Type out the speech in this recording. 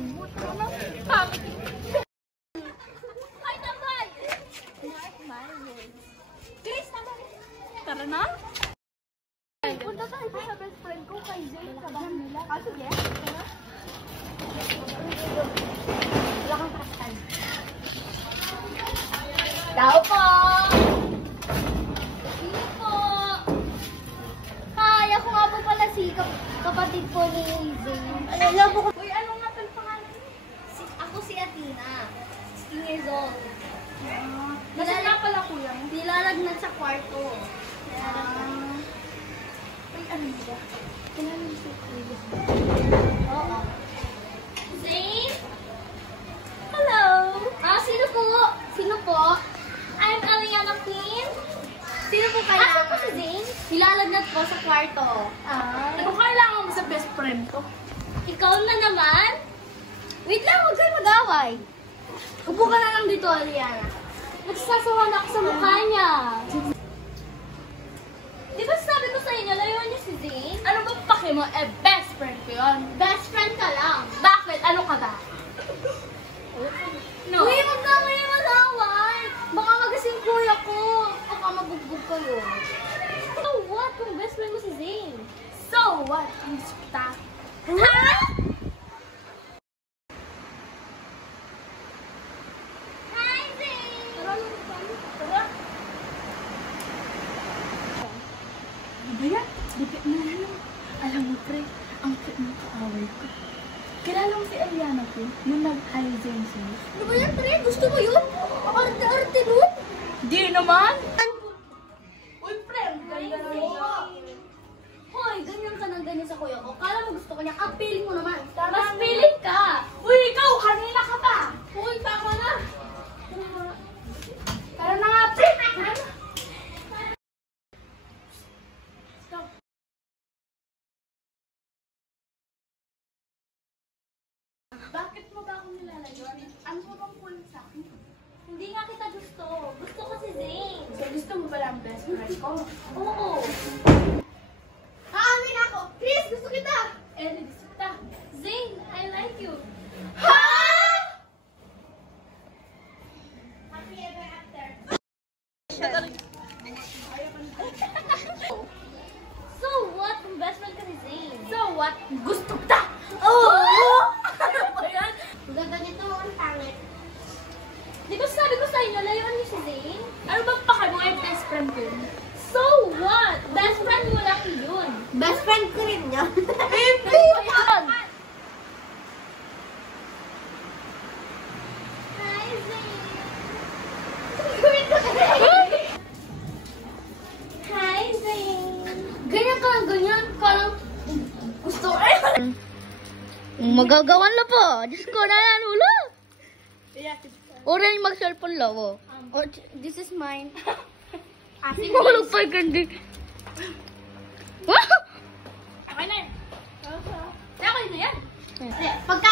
malambot. Ay, tambay! Chris, tambay! Tara na? Punta tayo sa best friend ko kay Jay sa bahay nila. Ah, sige. Wala kang kasal. Tao po! Sino po? Hi, ako nga po pala si kapatid po ni Zane. Alam po ko. Uy, ano nga pala pangalan niyo? Ako si Athena. 16 years old. Nasaan pala kuya? Nilalagnat sa kwarto. Uy, ano ba? Kailangan mo si Kuya. Oo. Zane? Hello? Sino po? Sino po? I'm Aliana Queen. Sino po kayo? Asan po si Zane? Nilalagnat po sa kwarto. Ano kailangan mo sa best friend ko? Ikaw na naman? Wait lang, huwag kayo mag-away. Upo ka na lang dito, Aliana. Nagsasawa na ako sa mukha niya. Di ba sabi ko sa inyo, layuan niyo si Zane? Ano ba pake mo? Best friend ko yun. Best friend ka lang. Bakit? Ano ka ba? No. Uy, huwag ka kayo mag-away. Baka magasing kuya ko. Baka mabugbog kayo. So what kung best friend mo si Zane? So what? Gusto kita. Ha? Hi, Zane! Tara lang tayo. Tara. Ano ba yan? Dipit na lang. Alam mo, pre, ang cute ng kaaway ko. Kilala mo si Aliana ko? Yung nag-hi Zane sa'yo. Ano ba yan, Tre? Gusto mo yun? Arte-arte nun? Di naman! Uy, friend! Ganda na mo. Hoy, ganyan ka ng ganyan sa kuya ko. Kala mo gusto ko niya. Ang feeling mo naman. Tama Mas na. feeling ka. Uy, ikaw! Kanina ka pa! Hoy, tama na. Tara na nga, pre! Tara na! Bakit mo ba ako nilalagyan? Ano mo bang kulang sa akin? Hindi nga kita gusto. Gusto ko si Zane. So, gusto mo ba lang best friend ko? Oo. Aamin ako. Chris, gusto kita. Gusto kita. Zane, I like you. Ha? Happy ever after. So what kung best friend ka ni Zane? So what? Gusto kita! Oh! Ano ba yan? Ganda nito, ang pangit. Di ba sabi ko sa inyo, layuan niyo si Zane? Ano bang pake mo ay best friend ko yun? So what? Best friend mo lang yun. Best friend ko rin niya. Hindi yan! Hi, Zane. Hi, Zane. Ganyan ka lang, ganyan. Parang gusto ko. Magagawan na po. Diyos ko, nananulo. Yeah, Oray mag-cellphone lawo. Oh, this is mine. Asing Mahulog pa yung gandi. okay na yun. Okay na yan. Pagka